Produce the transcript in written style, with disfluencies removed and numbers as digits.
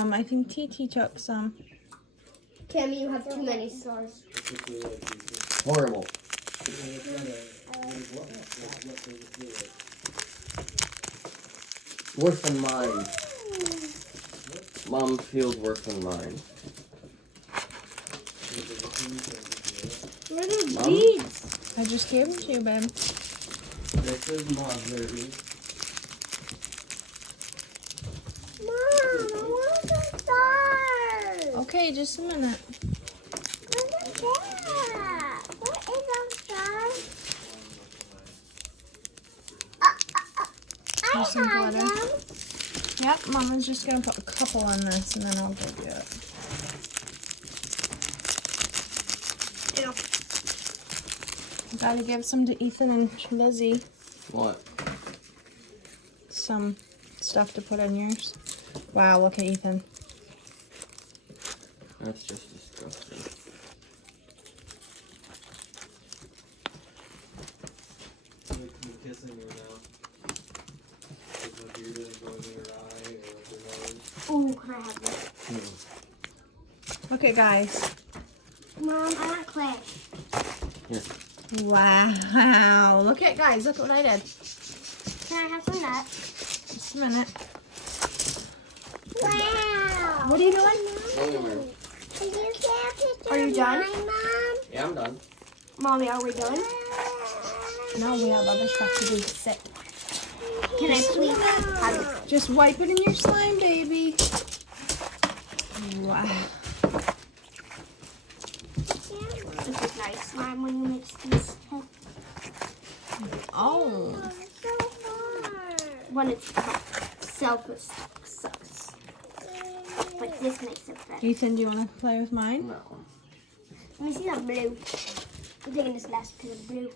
I think TT took some. Tammy, you have too many stars. Horrible. Worse than mine. Mom's feels worse than mine. Where are the Mom? beads? I just gave them to you, babe. This is Mom's baby. Mom, I want the stars. Okay, just a minute. What is that? What is those stars? I Here's some have glitter. them. Yep, Mama's just gonna put a couple on this and then I'll give you it. Ew. Gotta give some to Ethan and Lizzie. What? Some stuff to put on yours. Wow, look at Ethan. That's just disgusting. Kissing you now. Is my beard isn't going in your eye or like your nose? Oh, can I have this? Okay, guys. Mom, I want clay. Here. Wow. Look at guys. Look what I did. Can I have some nuts? Just a minute. Wow. What are you doing? Anywhere. Did you get a picture Are you of done? mine, Mom? Yeah, I'm done. Mommy, are we done? No, we have other stuff to do. Sit. Can I please have it? Just wipe it in your slime, baby. Wow. This is nice slime when you mix these. Oh. So hard. When it's selfish sucks. But this makes it better. Ethan, do you want to play with mine? No. Let me see that blue. I'm taking this last because of blue.